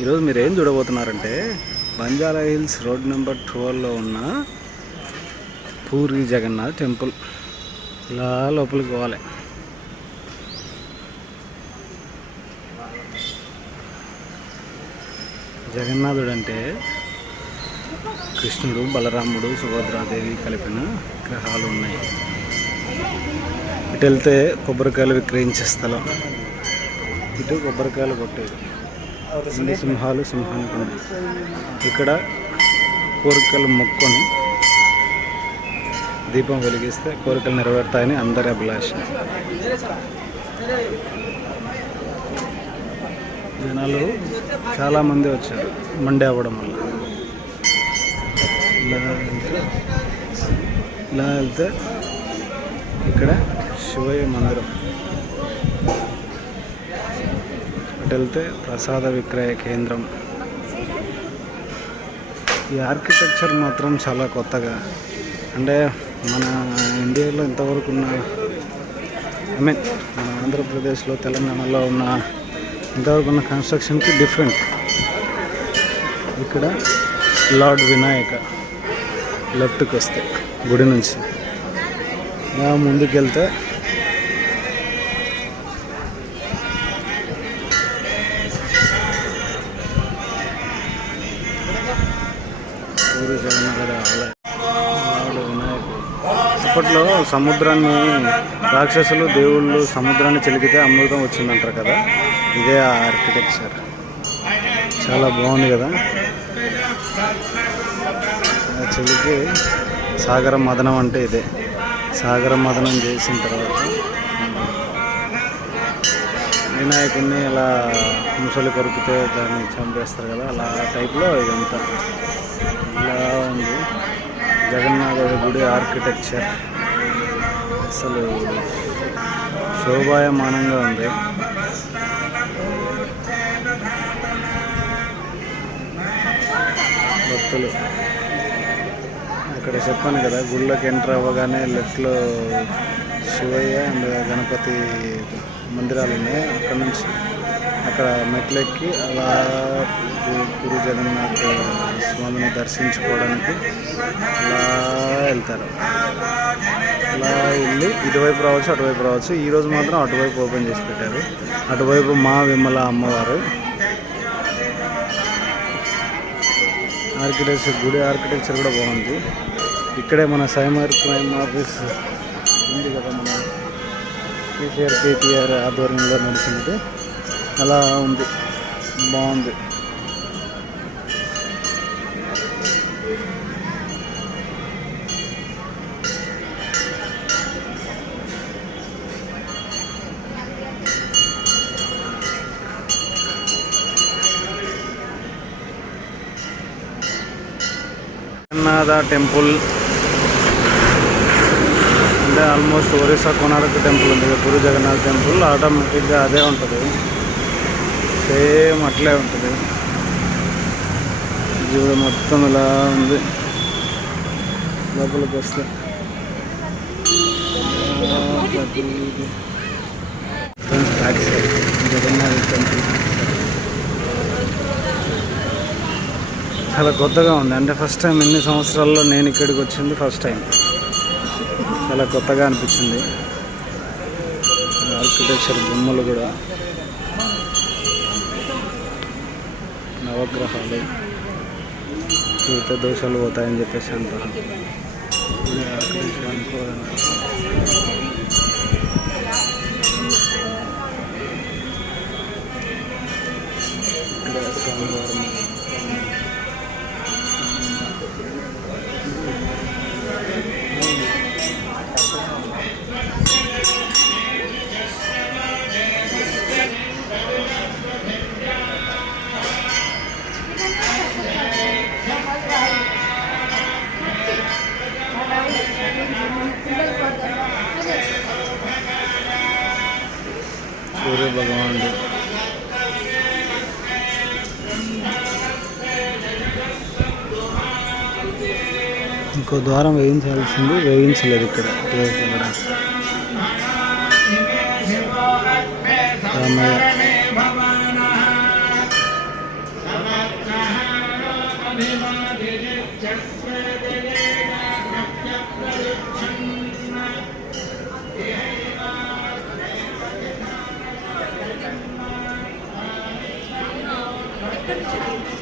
ఈరోజు మీరు ఏం చూడబోతున్నారంటే బంజారా హిల్స్ రోడ్ నెంబర్ 12లో ఉన్న పూరి జగన్నాథ్ టెంపుల్. ఇలా లోపలికి పోవాలి. జగన్నాథుడు అంటే కృష్ణుడు, బలరాముడు, సుభద్రాదేవి కలిపిన విగ్రహాలు ఉన్నాయి. ఇటు వెళ్తే కొబ్బరికాయలు విక్రయించే స్థలం, ఇటు కొబ్బరికాయలు కొట్టేది. అన్ని సింహాలు సింహానికి ఉన్నాయి. ఇక్కడ కోరికలు మొక్కుని దీపం వెలిగిస్తే కోరికలు నెరవేరుతాయని అందరి అభిలాష. జనాలు చాలామంది వచ్చారు మండే అవ్వడం వల్ల. ఇలా వెళ్తే ఇక్కడ శివయ్య మందిరం, అటు వెళ్తే ప్రసాద విక్రయ కేంద్రం. ఈ ఆర్కిటెక్చర్ మాత్రం చాలా కొత్తగా, అంటే మన ఇండియాలో ఇంతవరకు ఉన్న, మన ఆంధ్రప్రదేశ్లో తెలంగాణలో ఉన్న ఇంతవరకు ఉన్న కన్స్ట్రక్షన్కి డిఫరెంట్. ఇక్కడ లార్డ్ వినాయక లెఫ్ట్కి వస్తే గుడి నుంచి ముందుకెళ్తే పూరి జగన్నాథ ఆలయం. లార్డ్ వినాయకుడు అప్పట్లో సముద్రాన్ని, రాక్షసులు దేవుళ్ళు సముద్రాన్ని చిలికితే అమృతం వచ్చిందంటారు కదా, ఇదే ఆ ఆర్కిటెక్చర్. చాలా బాగుంది కదా. చిలికి సాగర మదనం అంటే ఇదే. సాగర మదనం చేసిన తర్వాత వినాయకుడిని ఇలా ముసలి కొరికితే దాన్ని చంపేస్తారు కదా, అలా టైప్లో ఇదంతా ఇలా ఉంది. జగన్నాథుడి గుడి ఆర్కిటెక్చర్ అసలు శోభాయమానంగా ఉంది. భక్తులు ఇక్కడ చెప్పాను కదా, గుళ్ళకి ఎంటర్ అవ్వగానే లెఫ్ట్లో శివయ్య అండ్ గణపతి మందిరాలు ఉన్నాయి. అక్కడ నుంచి అక్కడ మెట్లెక్కి అలా పూరి జగన్నాథ్ స్వామిని దర్శించుకోవడానికి అలా వెళ్తారు. అలా వెళ్ళి ఇటువైపు రావచ్చు, అటువైపు రావచ్చు. ఈరోజు మాత్రం అటువైపు ఓపెన్ చేసి పెట్టారు. అటువైపు మా విమల అమ్మవారు. ఆర్కిటెక్చర్, గుడి ఆర్కిటెక్చర్ కూడా బాగుంది. ఇక్కడే మన సైబర్ క్రైమ్ ఆఫీస్ ఉంది కదా, మన కేటీఆర్ ఆధ్వర్యంలో నడిచింది. అలా ఉంది, బాగుంది. జగన్నాథ టెంపుల్ అంటే ఆల్మోస్ట్ ఒరిస్సా కోనార్క్ టెంపుల్ ఉంది కదా, పూరి జగన్నాథ్ టెంపుల్ ఆటోమేటిక్గా అదే ఉంటుంది, సేమ్ అట్లే ఉంటుంది. జీవుడు మొత్తం ఇలా ఉంది. లోపలికి వస్తే జగన్నాథ్ టెంపుల్ చాలా కొత్తగా ఉంది. అంటే ఫస్ట్ టైం, ఎన్ని సంవత్సరాల్లో నేను ఇక్కడికి వచ్చింది ఫస్ట్ టైం. చాలా కొత్తగా అనిపించింది. ఆర్కిటెక్చర్ బొమ్మలు కూడా, నవగ్రహాలు, చూస్తే దోషాలు పోతాయని చెప్పేసి అంటారు. ఆర్కిటెక్చర్ అనుకోవాలని ఇక్కడ స్వామివారం సూర్య భగవానుడు. ఇంకో ద్వారం వేయించాల్సింది, వేయించలేదు ఇక్కడ. రామయ్య ఎక్కడి నుంచి